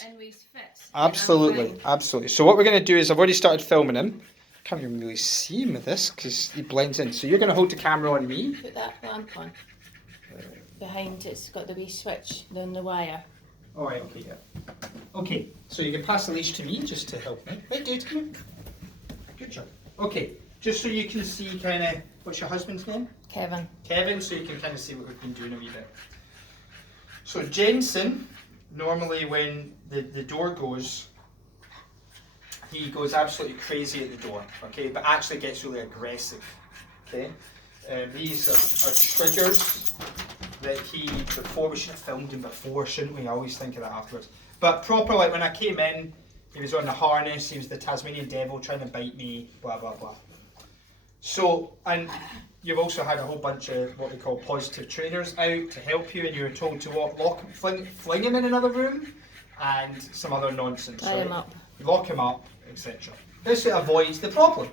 And we fit. Absolutely, absolutely. So what we're going to do is, I've already started filming him. I can't even really see him with this because he blends in. So you're going to hold the camera on me. Put that lamp on. Behind it's got the wee switch, then the wire. All right, okay, yeah. Okay, so you can pass the leash to me just to help me. Right, dude, come here. Good job. Okay, just so you can see kind of, what's your husband's name? Kevin. Kevin, so you can kind of see what we've been doing a wee bit. So Jenson, normally when the door goes, he goes absolutely crazy at the door, okay, but actually gets really aggressive, okay. These are triggers that before, we should have filmed him before, shouldn't we? I always think of that afterwards. But proper, like when I came in, he was on the harness, he was the Tasmanian devil trying to bite me, blah, blah, blah. So, and you've also had a whole bunch of what we call positive trainers out to help you, and you were told to fling him in another room, and some other nonsense. Tie him up. Lock him up, etc. This avoids the problem.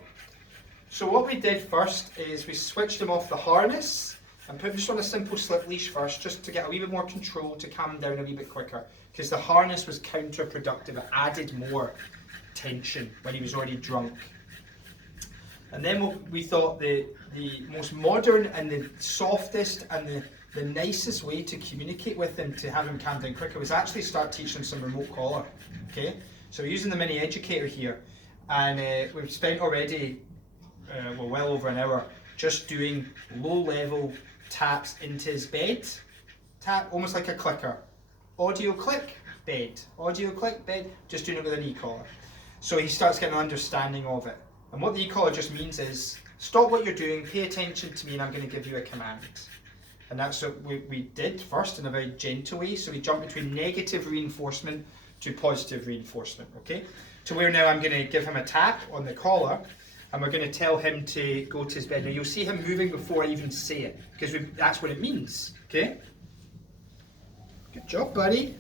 So what we did first is we switched him off the harness and put him just on a simple slip leash first, just to get a wee bit more control, to calm him down a wee bit quicker, because the harness was counterproductive. It added more tension when he was already drunk. And then we thought the most modern and the softest and the nicest way to communicate with him to have him calm down quicker was actually start teaching him some remote collar. Okay, so we're using the mini educator here, and we've spent already well over an hour just doing low level taps into his bed. Tap almost like a clicker. Audio click, bed. Audio click, bed. Just doing it with an e-collar. So he starts getting an understanding of it. And what the e-collar just means is, stop what you're doing, pay attention to me, and I'm going to give you a command. And that's what we did first in a very gentle way. So we jumped between negative reinforcement to positive reinforcement, okay? To where now I'm going to give him a tap on the collar, and we're going to tell him to go to his bed. Now you'll see him moving before I even say it, because that's what it means, okay? Good job, buddy.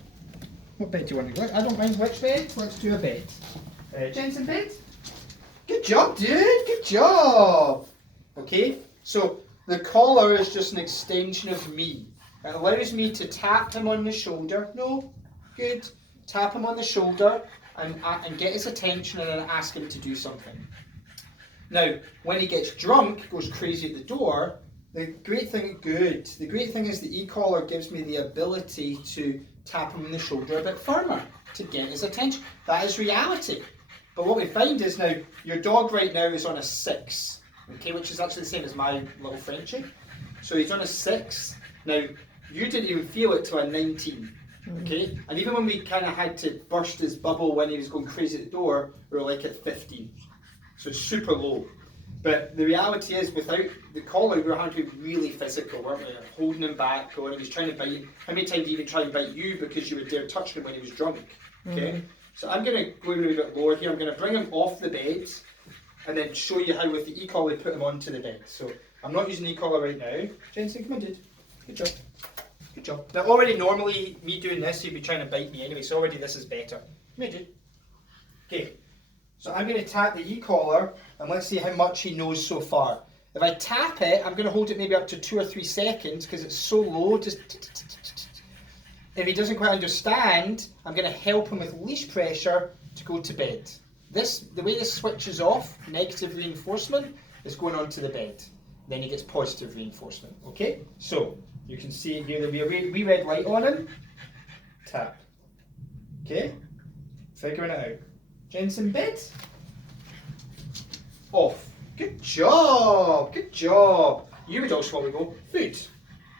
What bed do you want to go? I don't mind which bed. Let's do a bed. Jenson bed? Good job, dude. Good job. Okay, so the collar is just an extension of me. It allows me to tap him on the shoulder. No, good. Tap him on the shoulder and get his attention, and then ask him to do something. Now, when he gets drunk, goes crazy at the door, the great thing is the e-collar gives me the ability to tap him on the shoulder a bit firmer to get his attention. That is reality. But what we find is now, your dog right now is on a 6, okay, which is actually the same as my little Frenchie. So he's on a 6. Now, you didn't even feel it till a 19, okay? And even when we kind of had to burst his bubble when he was going crazy at the door, we were like at 15. So it's super low. But the reality is, without the collar, we were having to be really physical, weren't we? Holding him back, going, he was trying to bite him. How many times did he even try and bite you because you were there touching him when he was drunk? Okay? So I'm going to go a little bit lower here. I'm going to bring him off the bed and then show you how with the e-collar we put him onto the bed. So I'm not using the e-collar right now. Jenson, come on, dude. Good job. Good job. Now already normally, me doing this, you'd be trying to bite me anyway, so already this is better. Come here, dude. Okay. So I'm going to tap the e-collar, and let's see how much he knows so far. If I tap it, I'm going to hold it maybe up to 2 or 3 seconds because it's so low. Just if he doesn't quite understand, I'm going to help him with leash pressure to go to bed. The way this switches off, negative reinforcement, is going on to the bed. Then he gets positive reinforcement. Okay? So you can see here there'll be a wee red light on him. Tap. Okay? Figuring it out. Jenson, bed. Off. Good job. Good job. You would also want to go food.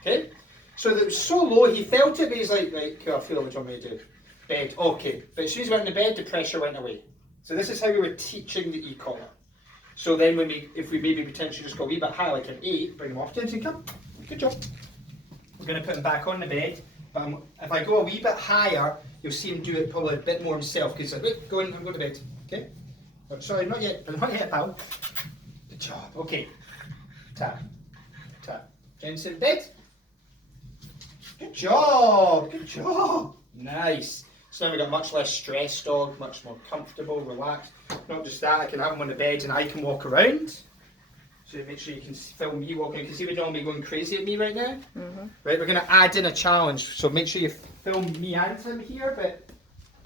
Okay? So that it was so low, he felt it, but he's like, right, cool, I feel what you want me to do. Bed. Okay. But as soon as he went in the bed, the pressure went away. So this is how we were teaching the e-collar. So then if we maybe potentially just go a wee bit high, like an 8, bring him off. Jenson, come. Good job. We're going to put him back on the bed. But if I go a wee bit higher, you'll see him do it probably a bit more himself, because he's like, wait, go in, I'm going to bed. Okay? Oh, sorry, not yet, pal. Good job. Okay. Tap. Tap. Jenson, bed. Good job. Good job. Nice. So now we've got much less stress dog, much more comfortable, relaxed. Not just that, I can have him on the bed and I can walk around. So make sure you can film me walking. You can see we're not me going crazy at me right now. Right, we're going to add in a challenge. So make sure you film me and him here, but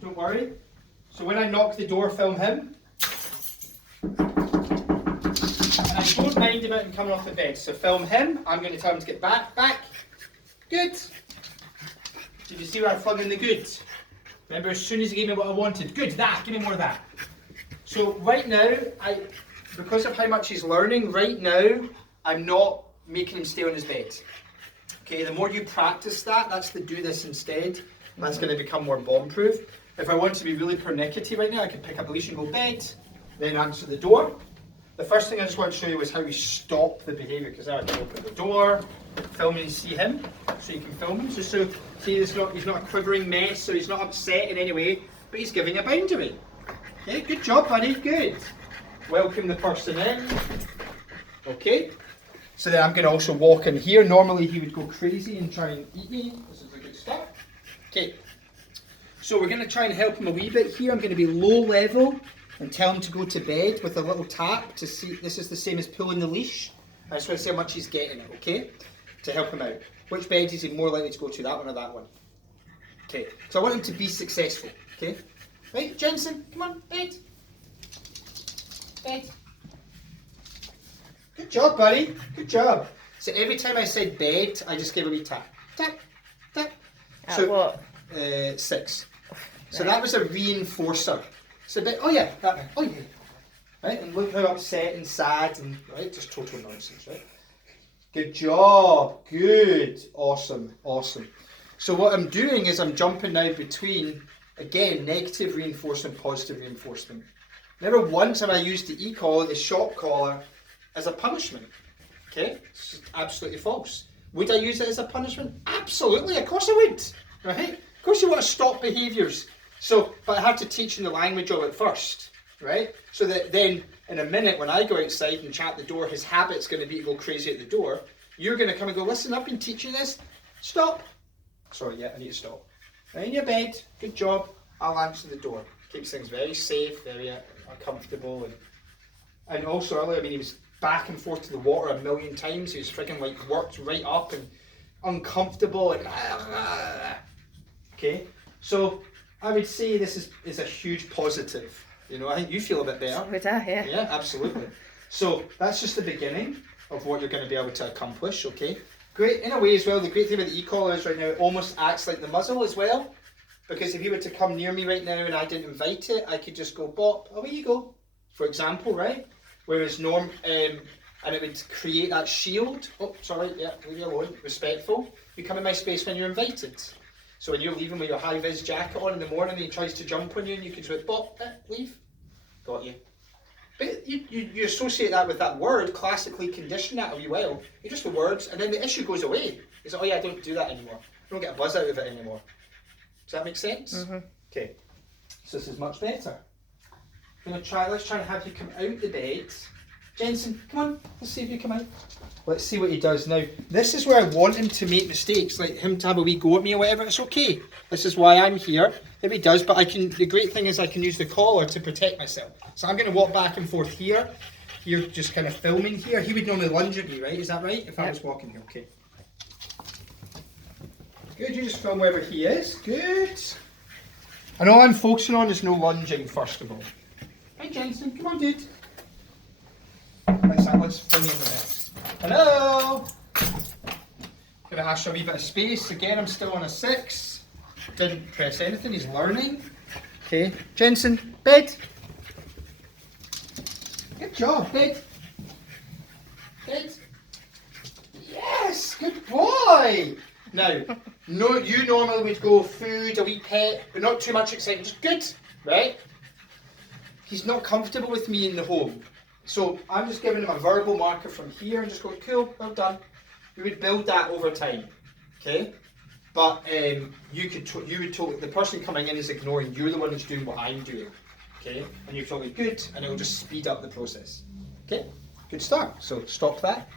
Don't worry. So when I knock the door, film him. And I don't mind about him coming off the bed. So film him. I'm going to tell him to get back. Good. Did you see where I plug in the good? Remember, as soon as he gave me what I wanted. Good, that. Give me more of that. So right now, because of how much he's learning, right now, I'm not making him stay on his bed. Okay, the more you practice that, that's the do this instead. That's going to become more bomb-proof. If I want to be really pernickety right now, I can pick up the leash and go bed, then answer the door. The first thing I just want to show you is how we stop the behaviour, because now I can open the door, film and see him, so you can film him. So see, he's not a quivering mess, so he's not upset in any way, but he's giving a boundary. Okay, good job, buddy, good. Welcome the person in. Okay, so then I'm going to also walk in here. Normally he would go crazy and try and eat me. This is a good start. Okay, so we're going to try and help him a wee bit here. I'm going to be low level and tell him to go to bed with a little tap to see. This is the same as pulling the leash. I just want to see how much he's getting it, okay? To help him out. Which bed is he more likely to go to, that one or that one? Okay, so I want him to be successful, okay? Right, Jenson, come on, bed. Bed. Good job, buddy. Good job. So every time I said bed, I just gave a wee tap. Tap, tap. At So, what? 6. So that was a reinforcer. So a bit, oh yeah, that one. Oh yeah. Right, and look how upset and sad and, right, just total nonsense, right? Good job. Good. Awesome. Awesome. So what I'm doing is I'm jumping now between, again, negative reinforcement, positive reinforcement. Never once have I used the e-collar, the shock collar, as a punishment. Okay? It's just absolutely false. Would I use it as a punishment? Absolutely, of course I would. Right? Of course you want to stop behaviours. So, but I have to teach him the language of it first. Right? So that then, in a minute, when I go outside and chat the door, his habit's going to be to go crazy at the door. You're going to come and go, listen, I've been teaching this. Stop. Sorry, yeah, I need to stop. Right in your bed. Good job. I'll answer the door. Keeps things very safe, very comfortable. And also earlier, I mean, he was back and forth to the water a million times. He was freaking like worked right up and uncomfortable and okay. So I would say this is a huge positive. You know, I think you feel a bit better. So would I, yeah. Yeah, absolutely. So that's just the beginning of what you're going to be able to accomplish, okay? Great, in a way as well, the great thing about the e-collar is right now it almost acts like the muzzle as well. Because if he were to come near me right now and I didn't invite it, I could just go, bop, away you go, for example, right? Whereas and it would create that shield. Oh, sorry, yeah, leave me alone, respectful. You come in my space when you're invited. So when you're leaving with your high-vis jacket on in the morning and he tries to jump on you and you can just bop, leave. Got you. But you associate that with that word, classically condition that a wee while. You just the words, and then the issue goes away. It's like, oh yeah, I don't do that anymore. I don't get a buzz out of it anymore. Does that make sense? Mm-hmm. Okay. So this is much better. Let's try and have you come out the bed. Jenson, come on, let's see if you come out. Let's see what he does now. This is where I want him to make mistakes, like him to have a wee go at me or whatever. It's okay. This is why I'm here. If he does, but the great thing is I can use the collar to protect myself. So I'm going to walk back and forth here. You're just kind of filming here. He would normally lunge at me, right? Is that right? If I was walking here, okay. Good, you just film wherever he is. Good. And all I'm focusing on is no lunging, first of all. Hi, Jenson. Come on, dude. Let's bring in the next. Hello. Gonna ask for a wee bit of space. Again, I'm still on a 6. Didn't press anything. He's learning. Okay. Jenson, bed. Good job, bed. Bed. Yes, good boy. Now, no, you normally would go food, a wee pet, but not too much excitement. Just good, right? He's not comfortable with me in the home. So I'm just giving him a verbal marker from here and just going, cool, well done. We would build that over time, okay? But you would totally, the person coming in is ignoring, you're the one who's doing what I'm doing, okay? And you're totally good, and it'll just speed up the process, okay? Good start. So stop that.